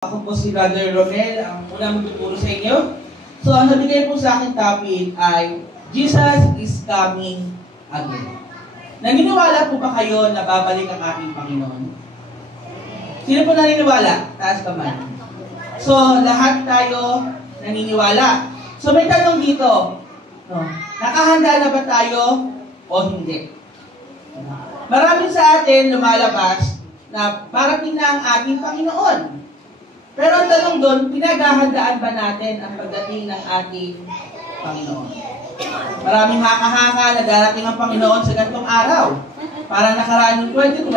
Ako po si Brother Romel, ang unang magtuturo sa inyo. So, ang nabigay po sa akin topic ay Jesus is coming again. Naniniwala po ba kayo na babalik ang ating Panginoon? Sino po naniniwala? Taas kamay. So, lahat tayo naniniwala. So, may tanong dito. No? Nakahanda na ba tayo o hindi? Marami sa atin lumalabas na parating na ang ating Panginoon. Pero ang tanong doon, pinaghahandaan ba natin ang pagdating ng ating Panginoon? Maraming haka-haka na darating ang Panginoon sa ganitong araw. Parang nakaraan ng 2012,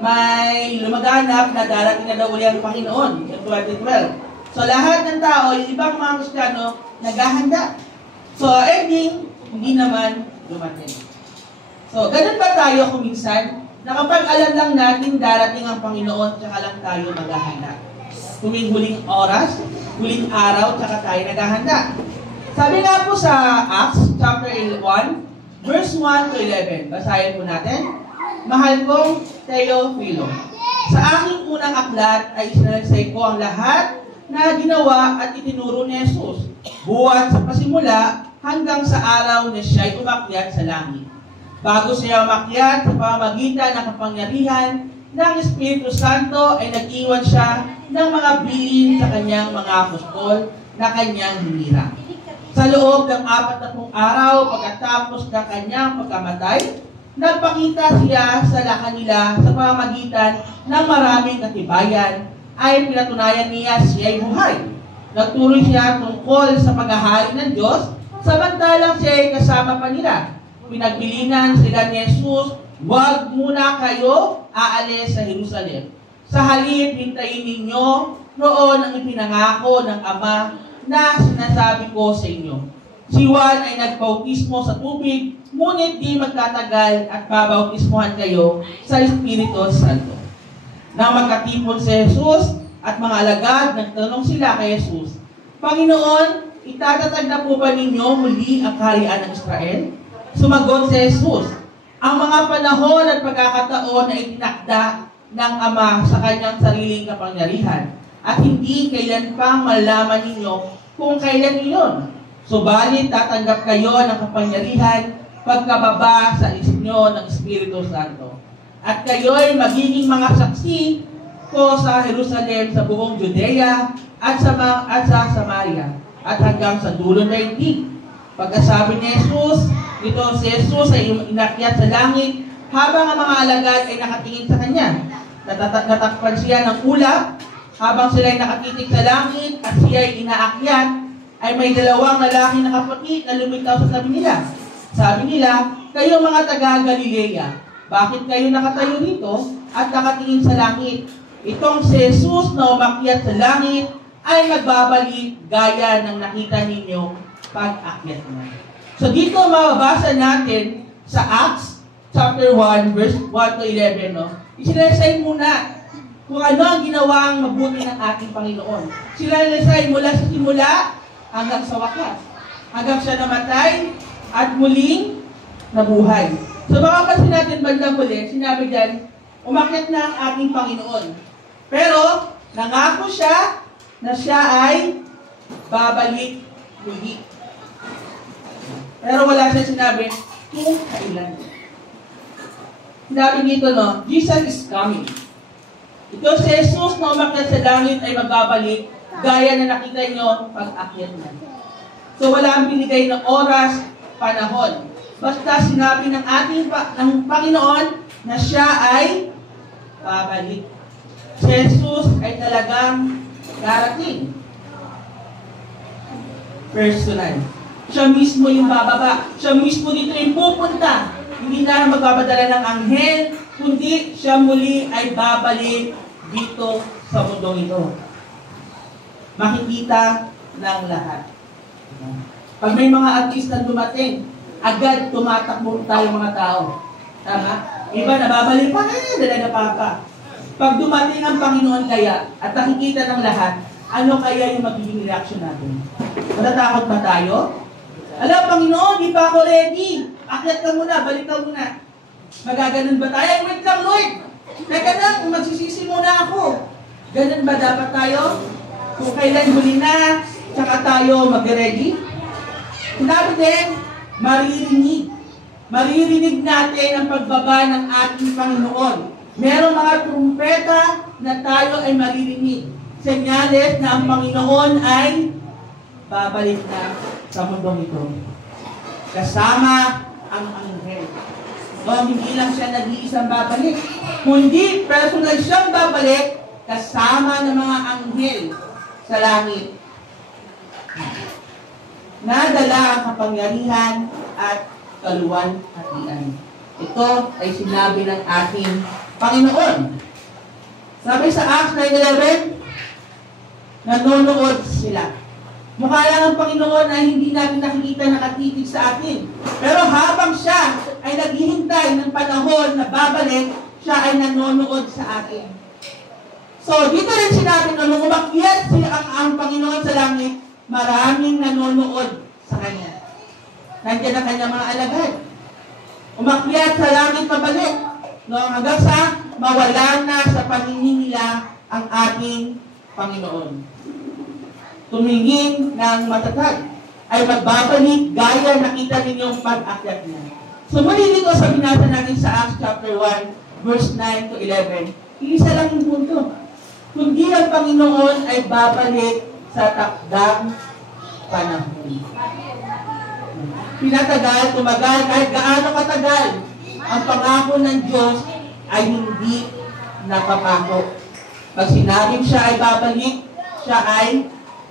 may lumaganap na darating na daw uli ang Panginoon ng 2012. So lahat ng tao, yung ibang mga Kristiyano, naghahanda. So ending, hindi naman dumating. So ganun ba tayo kuminsan? Na kapag alam lang natin darating ang Panginoon, tsaka lang tayo maghahanda. Tuwing huling oras, huling araw, tsaka tayo naghahanda. Sabi nga po sa Acts chapter 1, verse 1 to 11. Basahin po natin. Mahal kong Theophilo, sa aking unang aklat ay isinalaysay ko ang lahat na ginawa at itinuro ni Jesus, buhat sa pasimula hanggang sa araw na siya'y umakyat sa langit. Bago siya umakyat sa pamamagitan ng kapangyarihan ng Espiritu Santo ay nag-iwan siya ng mga bilin sa kanyang mga apostol na kanyang hinira. Sa loob ng 40 araw pagkatapos ng kanyang pagkamatay, nagpakita siya sa kanila sa pamamagitan ng maraming katibayan ay pinatunayan niya siya'y buhay. Nagturo siya tungkol sa paghahari ng Diyos, samantalang siya'y kasama pa nila. Pinagbilinan sila ni Jesus, huwag muna kayo aalis sa Jerusalem. Sa halip, hintayin ninyo noon ang ipinangako ng Ama na sinasabi ko sa inyo. Si Juan ay nagbautismo sa tubig, ngunit di magtatagal at babautismohan kayo sa Espiritu Santo. Nang magkatipon si Jesus at mga alagad, nagtanong sila kay Jesus, Panginoon, itatatag na po ba ninyo muli ang kaharian ng Israel? Sumagot si Jesus, ang mga panahon at pagkakataon na itinakda ng Ama sa kanyang sariling kapangyarihan at hindi kailan pang malalaman ninyo kung kailan iyon. Subalit tatanggap kayo ng kapangyarihan pagkababa sa inyo ng Espiritu Santo. At kayo'y magiging mga saksi ko sa Jerusalem, sa buong Judea at sa Samaria at hanggang sa dulo ng daigdig. Pagkasabi ni Jesus, ito si Jesus ay inakyat sa langit habang ang mga alagad ay nakatingin sa kanya. Natakpan siya ng ulap habang sila ay nakatitig sa langit at siya ay inaakyat, ay may dalawang lalaki na kapatid na lumitaw sa tabi nila. Sabi nila, kayo mga taga-Galilea, bakit kayo nakatayo dito at nakatingin sa langit? Itong si Jesus na umakyat sa langit ay magbabalik gaya ng nakita ninyo pag-akyat na. So dito mababasa natin sa Acts chapter 1 verse 1 to 11, no? Isinalaysay muna kung ano ang ginawang mabuti ng ating Panginoon. Sinalaysay mula sa simula hanggang sa wakas. Hanggang siya namatay at muling nabuhay. So makapansin natin bandang huli, sinabi dyan, umakyat na ang ating Panginoon. Pero nangako siya na siya ay babalik muli. Pero wala siya sinabi kung kailan. Sinabi dito, no, Jesus is coming. Ito si Jesus na umakyat sa langit ay magbabalik gaya na nakita nyo pag-akyat na. So wala ang binigay na oras, panahon. Basta sinabi ng ating ng Panginoon na siya ay babalik. Si Jesus ay talagang darating. Personal. Siya mismo yung bababa. Siya mismo dito yung pupunta. Hindi na magbapadala ng anghel, kundi siya muli ay babalik dito sa mundong ito. Makikita ng lahat. Pag may mga artista dumating, agad tumatakbo tayo mga tao. Tama? Iba nababalik pa, dala pa. Pag dumating ang Panginoon kaya at nakikita ng lahat, ano kaya yung magiging reaction natin? Matatakot ba tayo? Alam, Panginoon, di pa ako ready. Akyat ka muna, balik ka muna. Magaganon ba tayo? Wait lang, Lord. Teka lang, magsisisi muna ako. Ganun ba dapat tayo? Kung kailan huli na, tsaka tayo mag-ready? Sinabi din, maririnig. Maririnig natin ang pagbaba ng ating Panginoon. Merong mga trumpeta na tayo ay maririnig. Senyales na ang Panginoon ay babalik na sa mundong ito. Kasama ang anghel. O hindi lang siya nag-iisang babalik, kundi personal siyang babalik kasama ng mga anghel sa langit. Nadala ang kapangyarihan at kaluwalhatian. Ito ay sinabi ng ating Panginoon. Sabi sa Acts 9:11, nanonood sila. Mukha lang ang Panginoon ay hindi natin nakikita nakatitig sa atin. Pero habang siya ay naghihintay ng panahon na babalik, siya ay nanonood sa atin. So, dito rin sinabi na nung umakyat ang Panginoon sa langit, maraming nanonood sa Kanya. Nandiyan ang Kanyang mga alagad. Umakyat sa langit pabalik. No, hanggang sa mawala na sa paningin nila ang ating Panginoon. Tumingin ng matatag ay magbabalik gaya nakita ninyong pag-akyat niya. So muli dito sa binasa natin sa Acts chapter 1, verse 9 to 11, isa lang yung punto. Kundi ang Panginoon ay babalik sa takdang panahon. Pinatagal, tumagal, kahit gaano katagal, ang pangako ng Diyos ay hindi napapako. Pag sinabing siya ay babalik, siya ay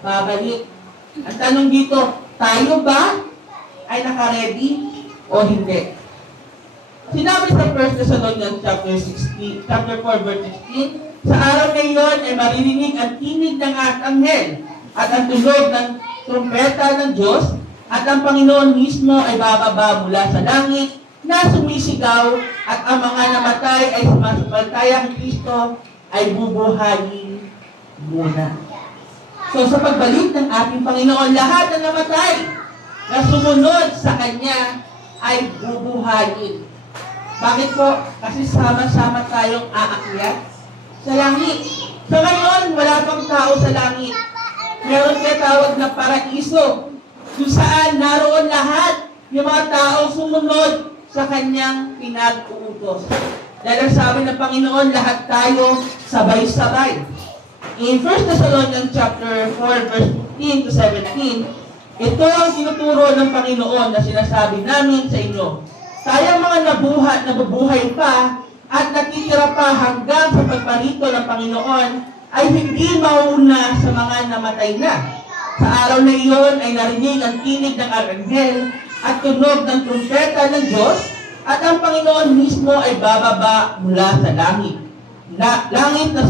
babalik. Ang tanong dito, tayo ba ay naka-ready o hindi? Sinabi sa 1 Thessalonians chapter 4 verse 16, sa araw na iyon ay maririnig ang tinig ng anghel at ang tunog ng trumpeta ng Diyos at ang Panginoon mismo ay bababa mula sa langit na sumisigaw at ang mga namatay ay sumasampalataya kay Kristo ay bubuhayin muna. So sa pagbalik ng ating Panginoon, lahat ng namatay na sumunod sa Kanya ay bubuhayin. Bakit po? Kasi sama-sama tayong aakyat sa langit. Sa ngayon, wala pang tao sa langit. Meron kaya tawag na paraiso, kung saan naroon lahat yung mga taong sumunod sa Kanyang pinag-uutos. Dahil sabi ng Panginoon, lahat tayo sabay-sabay. In 1 Thessalonians chapter 4, verse 15 to 17, ito ang tinuturo ng Panginoon na sinasabi namin sa inyo. Tayong mga nabubuhay pa at natitira pa hanggang sa pagparito ng Panginoon ay hindi mauna sa mga namatay na. Sa araw na iyon ay narinig ang tinig ng aranghel at tunog ng trumpeta ng Diyos at ang Panginoon mismo ay bababa mula sa langit. Langit na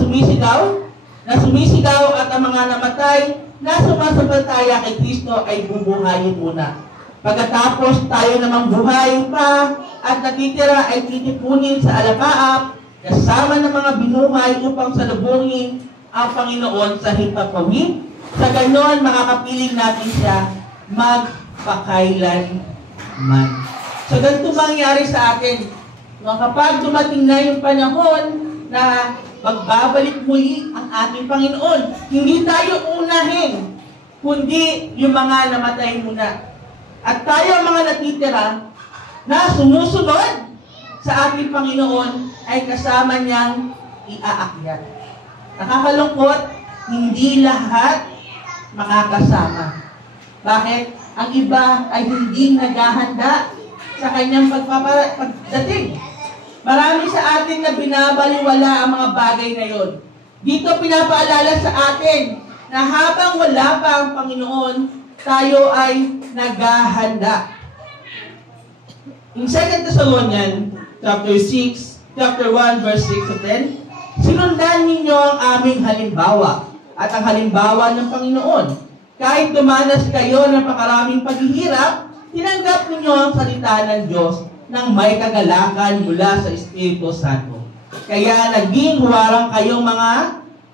sumisigaw at ang mga namatay na sumasampalataya kay Kristo ay bubuhayin muna. Pagkatapos tayo namang buhay pa at natitira ay titipunin sa alapaap kasama ng mga binuhay upang salubungin ang Panginoon sa himpapawid. Sa ganon, makakapiling natin siya magpakailanman. So, ganito mangyari sa atin. Kapag dumating na yung panahon na magbabalik muli ang ating Panginoon, hindi tayo unahin, kundi yung mga namatay muna. At tayo mga natitira na sumusunod sa ating Panginoon ay kasama niyang iaakyat. Nakakalungkot, hindi lahat makakasama. Bakit? Ang iba ay hindi naghahanda sa kanyang pagdating. Marami sa atin na binabaliwala ang mga bagay na yon. Dito pinapaalala sa atin na habang wala pa ang Panginoon, tayo ay naghahanda. In 2 Thessalonians chapter 1, verse 6 to 10, sinundan ninyo ang aming halimbawa at ang halimbawa ng Panginoon. Kahit dumanas kayo ng pakaraming paghihirap, tinanggap ninyo ang salita ng Diyos ng may kagalakan mula sa Espiritu Santo. Kaya naging huwarang kayong mga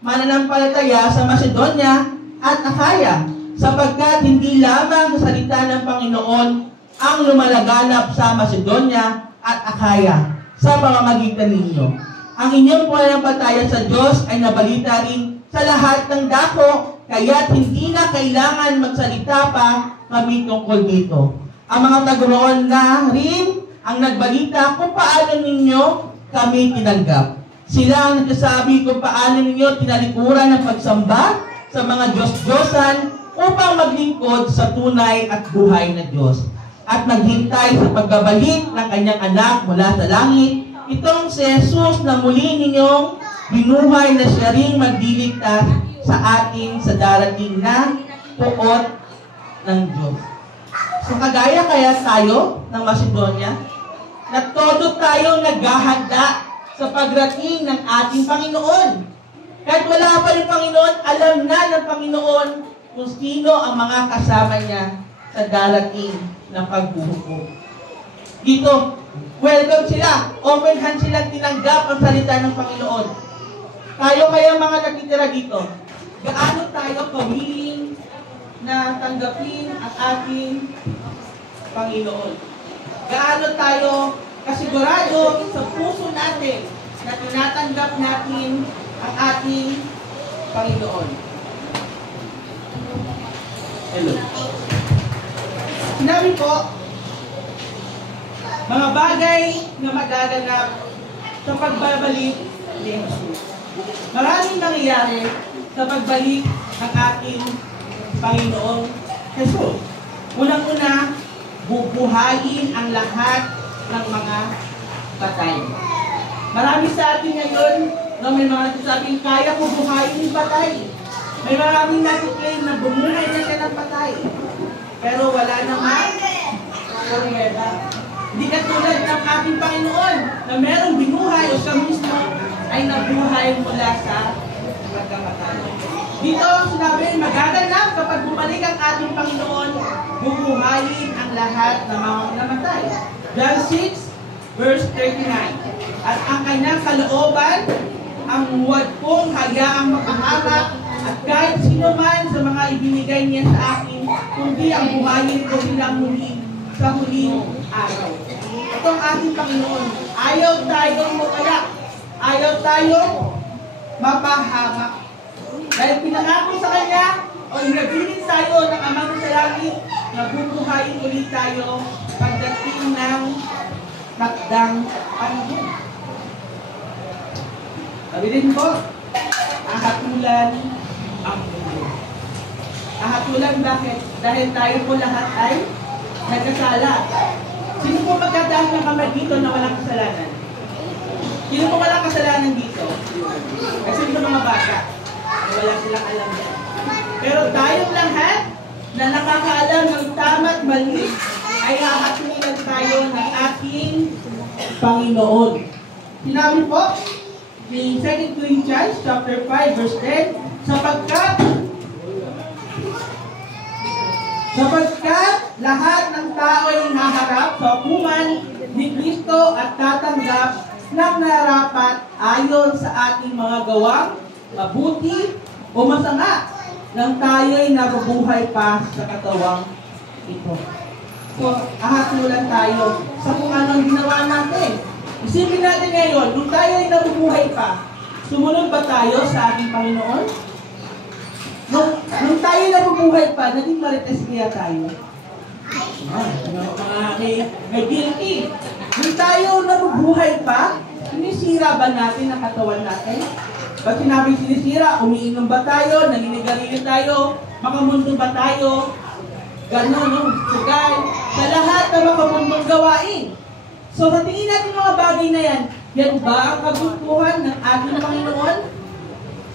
mananampalataya sa Macedonia at Akaya, sapagkat hindi lamang sa salita ng Panginoon ang lumalaganap sa Macedonia at Akaya sa pamamagitan ninyo. Ang inyong pananampalataya sa Diyos ay nabalita rin sa lahat ng dako, kaya't hindi na kailangan magsalita pa kami tungkol dito. Ang mga taga-roon na rin ang nagbalita kung paano ninyo kami tinanggap. Sila ang nagsasabi kung paano ninyo tinalikuran ng pagsamba sa mga Diyos-Diyosan upang maglingkod sa tunay at buhay na Diyos at maghintay sa pagbabalik ng kanyang anak mula sa langit, itong si Jesus na muli ninyong binuhay na siya ring magliligtas sa atin sa darating na puot ng Diyos. So kagaya kaya tayo ng Macedonia, na todo tayo naghahanda sa pagrating ng ating Panginoon. Kahit wala pa yung Panginoon, alam na ng Panginoon kung sino ang mga kasama niya sa darating na pagbubuko. Dito, welcome sila. Open hand sila, tinanggap ang salita ng Panginoon. Tayo kaya mga nakitira dito, gaano tayo willing na tanggapin ang ating Panginoon? Gaano tayo kasigurado sa puso natin na tinatanggap natin ang ating Panginoon? Hello. Sinabi po, mga bagay na magaganap sa pagbabalik ni Jesus. Maraming nangyayari sa pagbalik ng ating Panginoong Jesus. Unang-una, bubuhayin ang lahat ng mga patay. Marami sa atin ngayon, no, may mga nagsasabing, kaya ko buhayin yung patay. May maraming natiklaim na bumuhay na siya ng patay. Pero wala naman pruweba. Hindi katulad ng ating Panginoon na merong binuhay o siya mismo ay nabuhay mula sa pagkamatay. Dito, sinabi, magaganap kapag bumalik ang ating Panginoon, bubuhayin ang lahat ng mga namatay. John 6, verse 39. At ang kanyang kalooban, ang huwad kong hayaang makahamak, at kahit sino man sa mga ibinigay niya sa akin, kundi ang buhayin ko silang muli sa huling araw. Ito ang ating Panginoon. Ayaw tayong mawala. Ayaw tayong mapahamak. Dahil pinangako sa Kanya, o inabilin tayo ng Amang sa langit, na bubuhayin ulit tayo pagdating ng takdang panahon. Sabihin ko, ahatulan ang mundo. Ahatulan bakit? Dahil tayo po lahat ay nagkasala. Sino po magkataas ng kamay dito na walang kasalanan? Sino po walang kasalanan dito? Kasi ito mga bata. Wala silang alam yan. Pero tayong lahat na nakakaalam ng tama at mali ay hahatulan tayo ng ating Panginoon. Sinabi po ni 2 Corinthians chapter 5 verse 10, sapagkat lahat ng tao ay haharap sa hukuman ni Kristo at tatanggap ng narapat ayon sa ating mga gawang mabuti o masama nang tayo'y nabubuhay pa sa katawang ito. So, ahatulan tayo sa kung anong ginawa natin. Isipin natin ngayon, nung tayo'y nabubuhay pa, sumunod ba tayo sa ating Panginoon? Nung tayo'y nabubuhay pa, naging marites kaya tayo. May guilty. Nung tayo nabubuhay pa, sinisira ba natin ang katawan natin? Ba't sinabing sinisira? Umiinom ba tayo? Naninigarilyo tayo? Makamundo ba tayo? Ganon, no? Sugay. Sa lahat na makamundong gawain. So, sa tingin natin mga bagay na yan ba ang kagustuhan ng ating Panginoon?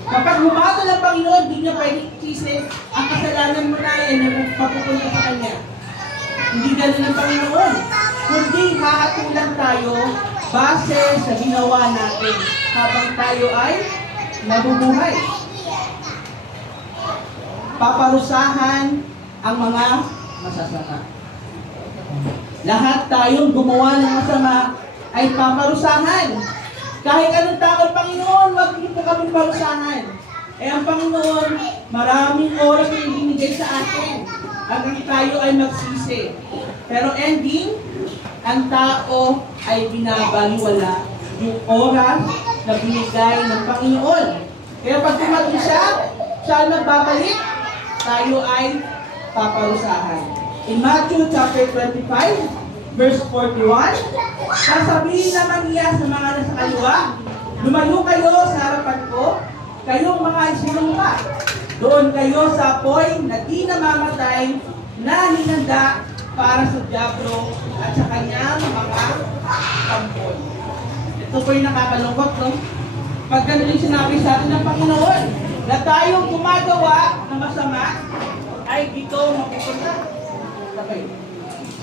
Kapag humatol ang Panginoon, di niya pwedeng isisi ang kasalanan mo na yan na mapupunta sa Kanya. Hindi ganun ang Panginoon. Kundi hahatulan tayo base sa ginawa natin habang tayo ay nabubuhay. Paparusahan ang mga masasama. Lahat tayong gumawa ng masama ay paparusahan. Kahit anong tawag Panginoon, wag niyo po kami parusahan. Ang Panginoon, maraming oras na ibinigay sa atin hanggang tayo ay magsisi. Pero ending, ang tao ay binabaliwala yung oras na binigay ng Panginoon. Kaya pag dumating siya ang nagbabalik, tayo ay paparusahan. In Matthew chapter 25, verse 41, sasabihin naman niya sa mga nasa kaliwa, lumayo kayo sa harapan ko, kayong mga isinumpa. Doon kayo sa apoy na di namamatay, na hinanda para sa Diablo at sa kanyang mga tampon. Ito po yung nakakalungkot, no? Pag ganun yung sinabi sa atin ng Panginoon, na tayong gumagawa ng masama, ay dito mapupunta. Okay.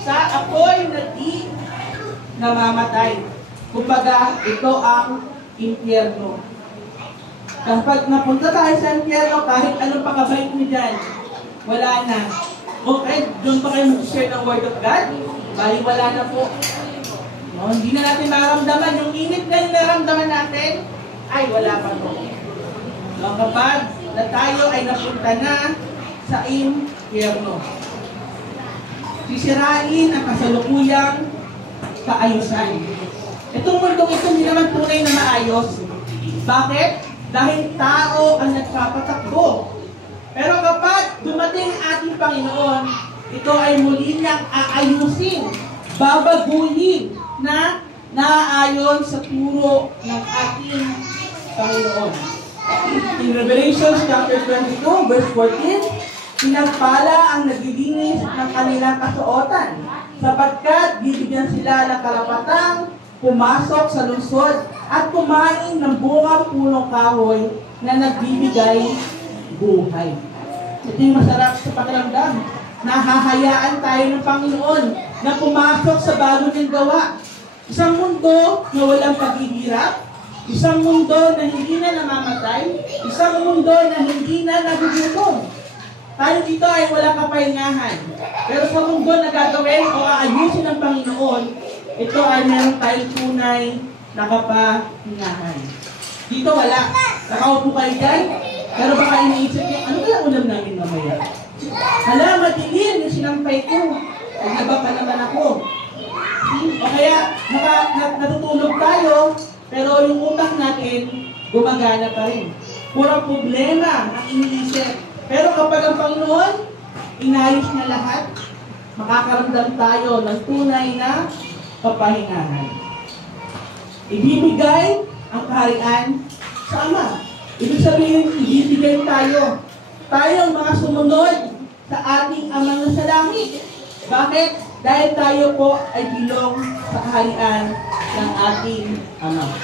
Sa apoy na di namamatay. Kumbaga, ito ang impyerno. Kapag napunta tayo sa impyerno, kahit anong pakabait mo dyan, wala na. Okay, doon pa kayo mag-share ng Word of God? Bali, wala na po. No, hindi na natin maramdaman. Yung init na yung naramdaman natin, ay wala pa po. No, kapag na tayo ay napunta na sa impyerno, sisirain ang kasalukuyang kaayusan. Itong mundong ito hindi naman tunay na maayos. Bakit? Dahil tao ang nagpapatakbo. Pero kapag dumating ang ating Panginoon, ito ay muli niyang aayusin, babaguhin na naaayon sa turo ng ating Panginoon. In Revelation chapter 22, verse 14, pinagpala ang naglilinis ng kanilang kasuotan, sapagkat bibigyan sila ng karapatang pumasok sa lungsod at kumain ng bunga punong kahoy na nagbibigay buhay. Ito yung masarap sa pakiramdam. Nahahayaan tayo ng Panginoon na pumasok sa bago niyang gawa. Isang mundo na walang paghihirap, isang mundo na hindi na namamatay, isang mundo na hindi na nagugutom. Tayo dito ay walang kapahingahan. Pero sa mundo na gagawin o aayusin ng Panginoon, ito ay meron tayong tunay na kapahingahan. Dito wala. Nakaupo kayo dyan, pero baka iniisip niyo, ano kaya ulam namin mamaya? Hala, madilim yung sinampay ko. Ay, naba pa naman ako. O kaya, natutulog tayo, pero yung utak natin, gumagana pa rin. Puro problema ang iniisip. Pero kapag ang Panginoon, inayos na lahat, makakaramdam tayo ng tunay na kapahingahan. Ibibigay ang kaharian sa Ama. Ibig sabihin, ibibigay tayo. Tayo ang mga sumunod sa ating Ama na sa langit. Bakit? Dahil tayo po ay bilong sa kaharian ng ating Ama.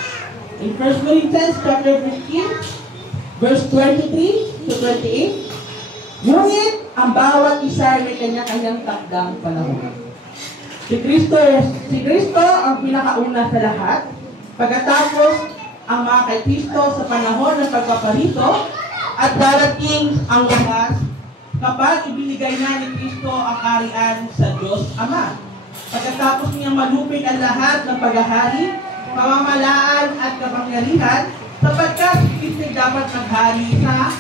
In 1 Corinthians chapter 15, verse 23 to 28, ngunit ang bawat isa ay may kanya-kanyang takdang panahon. Si Kristo ang pinakauna sa lahat. Pagkatapos, ang mga kay Kristo sa panahon ng pagpaparito at darating ang wakas kapag ibinigay na ni Kristo ang kaharian sa Diyos Ama. Pagkatapos niyang malupig ang lahat ng paghahari, pamamalaan at kapangyarihan, sapagkat Kristo dapat maghari sa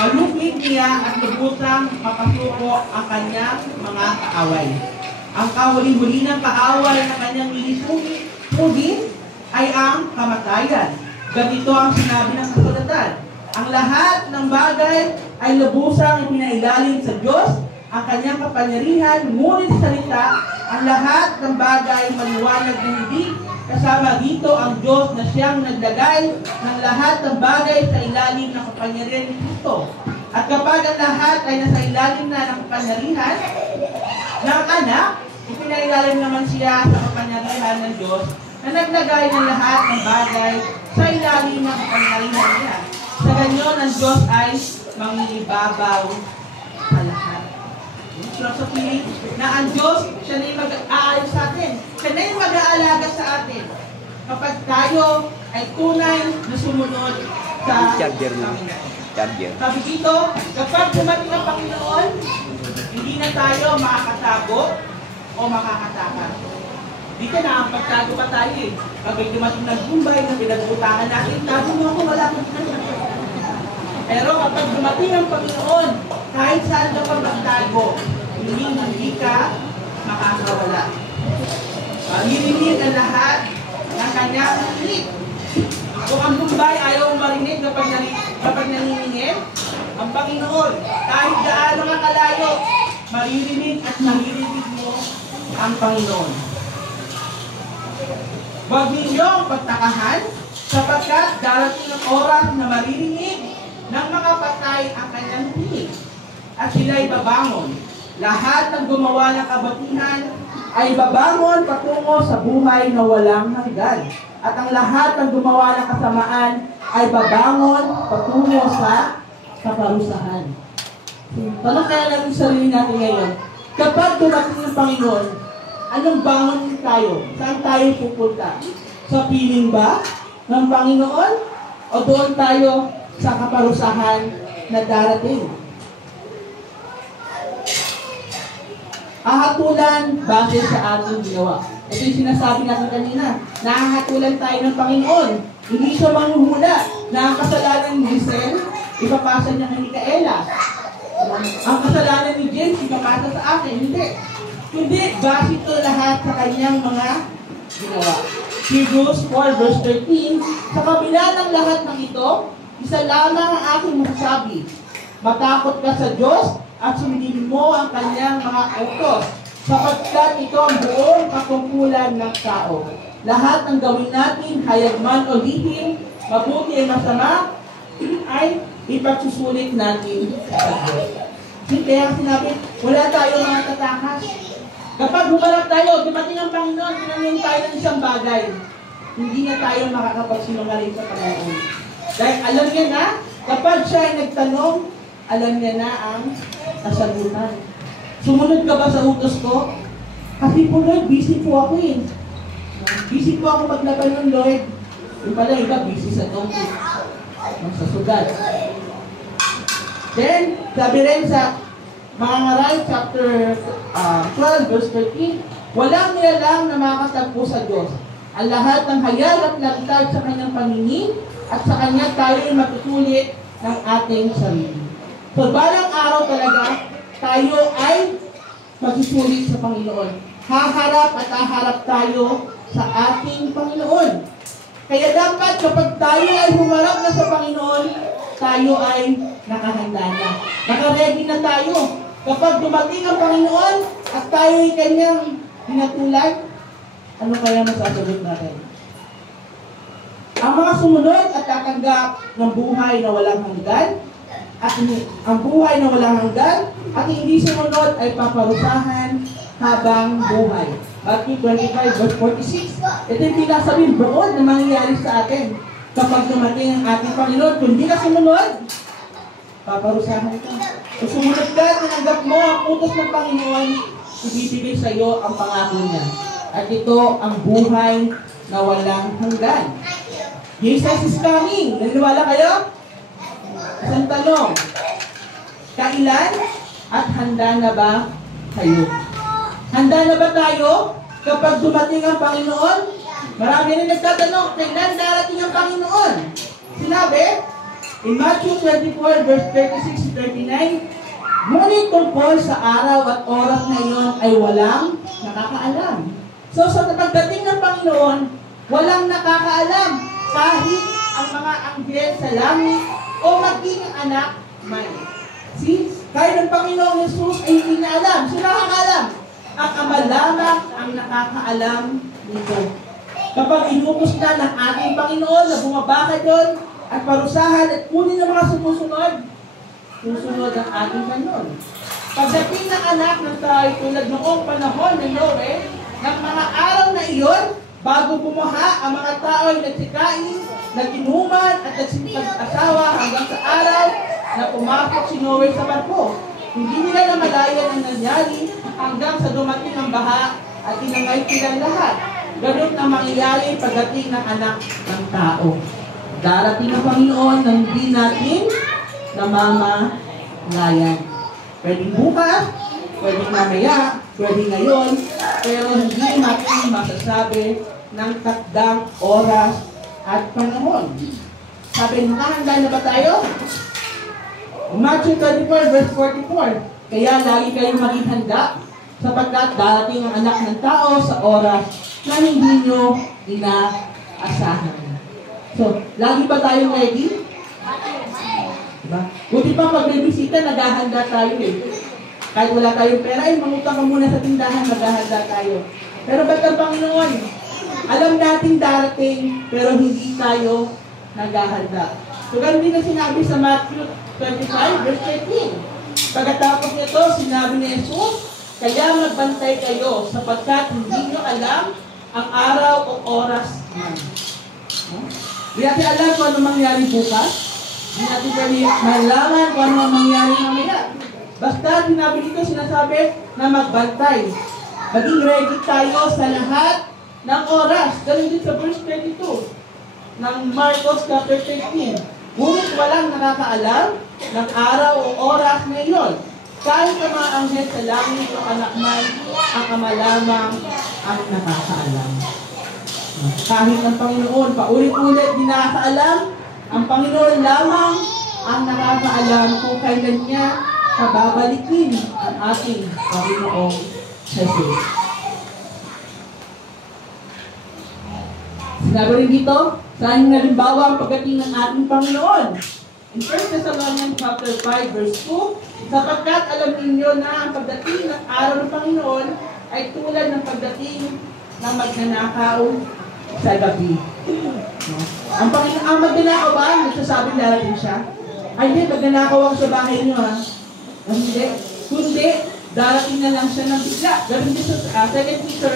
malupig niya at lubusang mapasuko ang kanyang mga kaaway. Ang kahuli-huli ng kaaway na kanyang lilisugin ay ang kamatayan. Ganito ang sinabi ng kasulatan. Ang lahat ng bagay ay lubusang ipinailalim sa Diyos, ang kanyang kapangyarihan, ngunit salita, ang lahat ng bagay maliwanag ng hindi, kasama dito ang Diyos na siyang naglagay ng lahat ng bagay sa ilalim ng kapangyarihan ni Kristo. At kapag ang lahat ay nasa ilalim na ng kapangyarihan ng anak, ipinailalim naman siya sa kapangyarihan ng Diyos na naglagay ng lahat ng bagay sa ilalim ng kapangyarihan niya. Sa ganyan, ang Diyos ay mangingibabaw sa lahat. Sa piling na ang Diyos, siya na yung mag-aayos sa atin. Siya na yung mag-aalaga sa atin. Kapag tayo ay tunay na sumunod sa Panginoon. Sabi dito, kapag dumating ang Panginoon, hindi na tayo makakatago o makakatakas. Dito na, ang pagtago pa tayo eh. Kapag dumating ng Bombay na pinag-utahan natin, tago mo ako, wala akong pinag-utahan. Pero kapag dumating ang Panginoon, kahit saan ka pa magtago, hindi ka makakawala. Maririnig ang lahat ng kanyang hilig. Kung ang Bombay ayaw marinig kapag kapag naniningil? Ang Panginoon, kahit gaano ka kalayo, maririnig at maririnig mo ang Panginoon. Huwag ninyong pagtakahan, sapagkat darating ang oras na maririnig ng mga patay ang kanyang tinig, at sila'y babangon. Lahat ng gumawa ng kabutihan ay babangon patungo sa buhay na walang hanggan. At ang lahat ng gumawa ng kasamaan ay babangon patungo sa kaparusahan. Tanong kaya natin sarili natin ngayon, kapag dumating ng Panginoon, anong bangon tayo? Saan tayo pupunta? Sa piling ba ng Panginoon? O doon tayo sa kaparusahan na darating? Hahatulan base sa ating ginawa. Ito yung sinasabi natin kanina. Nahahatulan tayo ng Panginoon. Hindi siya manghuhula na ang kasalanan ni Giselle, ipapasa niya kay Micaela. Ang kasalanan ni James, ipapasa sa akin. Hindi, base ito lahat sa kanyang mga ginawa. Hebrews 4 verse 13, sa kabila ng lahat ng ito, isa lamang ang aking masasabi. Matakot ka sa Diyos at sundin mo ang kanyang mga utos, sapagkat ito ang buong katungkulan ng tao. Lahat ng gawin natin, hayag man o lihim, mabuti ay masama, ay ipagsusulit natin sa Diyos. Kaya sinabi, wala tayo mga tatakas. Kapag humarap tayo, dumating ang Panginoon, tinanong tayo ng isang bagay, hindi na tayo makakapagsinungaling sa Panginoon. Dahil alam niya na, kapag siya ay nagtanong, alam niya na ang kasagutan. Sumunod ka ba sa utos ko? Kasi po Lord, busy po ako eh. Busy po ako maglaban ng Lord. Yung pala iba, busy sa donkey. Sa sugat. Then, sabi rin sa mga ngaral, chapter 12, verse 13, walang nilalang na makakatagpo sa Diyos. Ang lahat ng hayag at lagtad sa kanyang paningin at sa kanya tayo ay matutulit ng ating sarili. So, balang araw talaga, tayo ay magsusulit sa Panginoon. Haharap at haharap tayo sa ating Panginoon. Kaya dapat kapag tayo ay humarap na sa Panginoon, tayo ay nakahanda na. Nakaready na tayo. Kapag dumating ang Panginoon at tayo ay kanyang hinatulan, ano kaya masasagot natin? Ang mga sumunod at tatanggap ng buhay na walang hanggan, at ang buhay na walang hanggan, at hindi sumunod ay paparusahan habang buhay. Matthew 25 verse 46. Ito yung pinasabihin doon na mangyayari sa atin. Kapag dumating ang ating Panginoon, kung hindi ka sumunod, paparusahan ka. Kung sumunod ka, tinanggap mo ang utos ng Panginoon, ibibigay sa iyo ang pangako niya. At ito ang buhay na walang hanggan. Jesus is coming. Naniwala kayo? Isang tanong, kailan at handa na ba kayo? Handa na ba tayo kapag dumating ang Panginoon? Marami rin nagtatanong, kailan darating ang Panginoon? Sinabi, in Matthew 24 verse 36-39, ngunit tungkol sa araw at oras na iyon ay walang nakakaalam. So sa pagdating ng Panginoon, walang nakakaalam kahit ang mga anghel sa langit o maging ang anak man. See? Kahit ang Panginoong Jesus ay hindi na alam. Sino nakakaalam? Ang Ama lamang ang nakakaalam nito. Kapag inupos na ng ating Panginoon na bumaba ka doon at parusahan at kunin ng mga sumusunod, susunod ang ating Panginoon. Pagdating ng anak ng tao tulad noong panahon ng Noe, ng mga araw na iyon, bago bumuha, ang mga tao ay nagsikain, nag-inuman at nagsipag-asawa hanggang sa araw na pumasok si Noe sa barko. Hindi nila namalayan ang nangyari hanggang sa dumating ang baha at tinangay silang lahat. Ganun na mangyayari pagdating ng anak ng tao. Darating ang Panginoon na hindi natin namamalayan. Pwedeng bukas, pwedeng mamaya, pwedeng ngayon, pero hindi natin masasabi ng takdang oras at panahon. Sabi, nakahanda na ba tayo? Matthew 24 verse 44. Kaya lagi kayong maging handa sapagkat darating ang anak ng tao sa oras na hindi nyo inaasahan. So, lagi ba tayong ready? Buti pa pag may bisita, naghahanda tayo eh. Kahit wala tayong pera, mangutang ka muna sa tindahan, maghahanda tayo. Pero ba't ang Panginoon? Alam natin darating, pero hindi tayo naghahanda. So, ganun din na sinabi sa Matthew 25, verse 13. Pagkatapos nito, sinabi ni Jesus, kaya magbantay kayo, sapagkat hindi nyo alam ang araw o oras man. Hindi natin alam kung ano mangyari bukas. Hindi natin pwede malaman kung ano mangyari mamaya. Basta sinabi dito, sinasabi na magbantay. Maging ready tayo sa lahat ng oras. Ganun din sa verse 22 ng Marcos chapter 15. Ngunit walang nakakaalam ng araw o oras na iyon. Kahit ang mga anghel sa langit o anak man, ang Ama lamang ang nakakaalam. Kahit ang Panginoon, paulit-ulit di nakakaalam, ang Panginoon lamang ang nakakaalam kung kailan niya pababalikin ang ating Panginoong Jesus. Sinabi rin dito, sa aking halimbawa ang pagdating ng ating Panginoon. In 1 Thessalonians chapter 5, verse 2, sapagkat alam ninyo na ang pagdating ng araw ng Panginoon ay tulad ng pagdating ng magnanakaw sa gabi. Ang magnanakaw ba? Nagsasabing darating siya? Ay, hindi, magnanakaw ako sa bahay niyo, ha? Hindi. Kundi, darating na lang siya ng bigla. Ganun din sa 2 Peter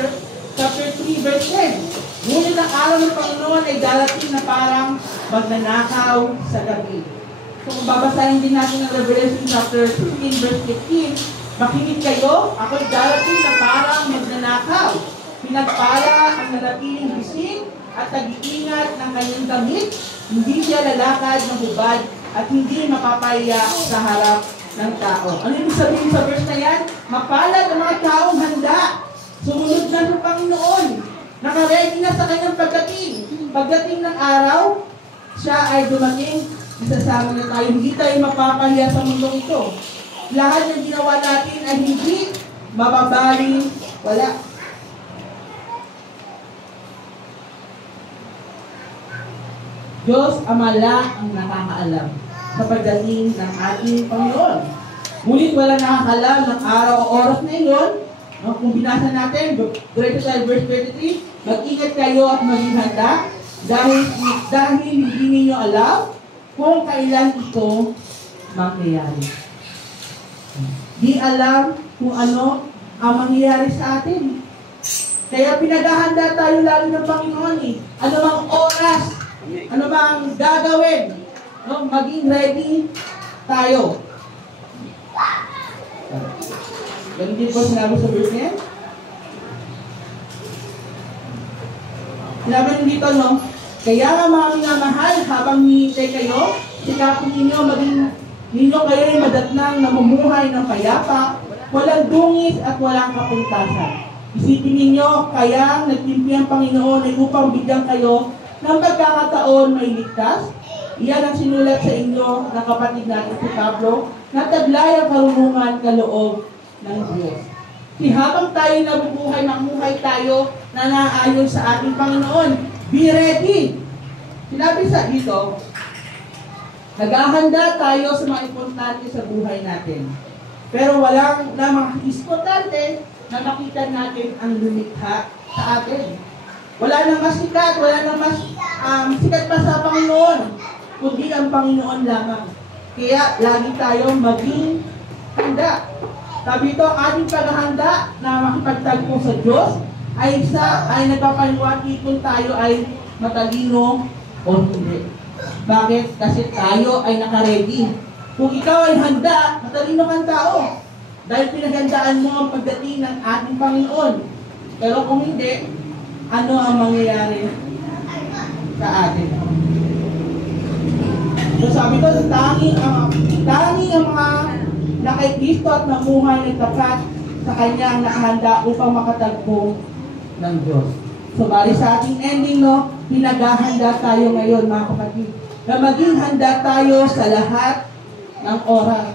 chapter 3, verse 10. Ngunit ang araw ng Panginoon ay darating na parang magnanakaw sa gabi. So, kung babasahin din natin ang Revelation chapter 15, verse 15, makinig kayo, ako'y darating na parang magnanakaw. Pinagpala ang nanatiling bisig at nag-iingat ng kanyang damit, hindi siya lalakad ng hubad at hindi mapapaya sa harap ng tao. Ano yung sabihin sa verse na yan? Mapalad ang mga taong handa. Sumunod na ng Panginoon. Nakaready na sa kanyang pagdating. Pagdating ng araw, siya ay dumating. Isasama na tayo. Hindi tayo mapapahiya sa mundong ito. Lahat ng ginawa natin ay hindi mababali. Wala. Diyos Amala ang nakakaalam sa pagdating ng ating Panginoon. Ngunit wala nakakaalam ng araw o oras na iyon. Kung binasa natin, verse 23, mag-ingat kayo at maging handa dahil hindi ninyo alam kung kailan ito mangyayari. Di alam kung ano ang mangyayari sa atin. Kaya pinaghahanda tayo lalo ng Panginoon eh. Ano mang oras, ano mang gagawin, no? Maging ready tayo. Ganun din po sinabi sa verse niya. Sinabi rin dito, no? Kaya nga mga minamahal, habang hinihintay kayo, sikapin ninyo, maging ninyo kayo ay madatnang namumuhay ng payapa, walang dungis at walang kapintasan. Isipin ninyo, kaya nagtimpi ang Panginoon ay upang bigyan kayo ng pagkakataon may ligtas. Iyan ang sinulat sa inyo ng kapatid natin si Pablo, na taglay ang karunungan kaloob ng Diyos. Habang tayo nabubuhay, mamuhay tayo na naayon sa ating Panginoon. Be ready! Sinabi sa dito, naghahanda tayo sa mga importante sa buhay natin. Pero walang na mga importante na makita natin ang lumikha sa atin. Wala nang mas sikat, wala nang mas sikat pa sa Panginoon, kundi ang Panginoon lamang. Kaya lagi tayong maging handa. Sabi ito, ating paghahanda na makipagtagpo sa Diyos ay nagpapaliwanag kung tayo ay matalino o hindi. Bakit? Kasi tayo ay nakaredy. Kung ikaw ay handa, matalino kang tao. Dahil pinaghandaan mo ang pagdating ng ating Panginoon. Pero kung hindi, ano ang mangyayari sa atin? So sabi ko, tanging ang mga na kay Kristo at namuhay ng tapat sa Kanya ang nakahanda upang makatagpo ng Diyos. So bali sa ating ending, no, pinaghahanda tayo ngayon, mga kapatid, na maging handa tayo sa lahat ng oras.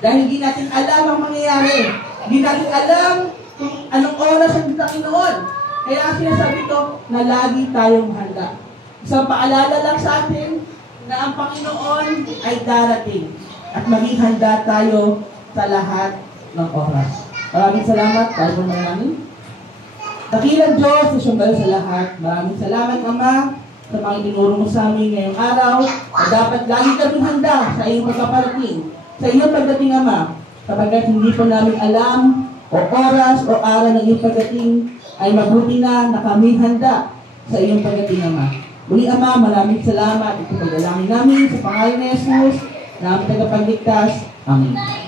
Dahil hindi natin alam ang mangyayari. Hindi natin alam kung anong oras ang Panginoon. Kaya ang sinasabi ko, na lagi tayong handa. Isang paalala lang sa atin na ang Panginoon ay darating. at maging handa tayo sa lahat ng oras. Maraming salamat. Tayo po namin. Dakilang Diyos, susumbalo sa lahat. Maraming salamat, Ama, sa mga itinuro mo sa amin ngayong araw, na dapat lagi kami handa sa iyong pagkaparating, sa iyong pagdating, Ama, kapagkat hindi po namin alam o oras o araw ng iyong pagdating, ay mabuti na kami handa sa iyong pagdating, Ama. Muli, Ama, maraming salamat. Ito pagdalangin namin sa pangalan ni Jesus, na ang tagapagligtas. Amen.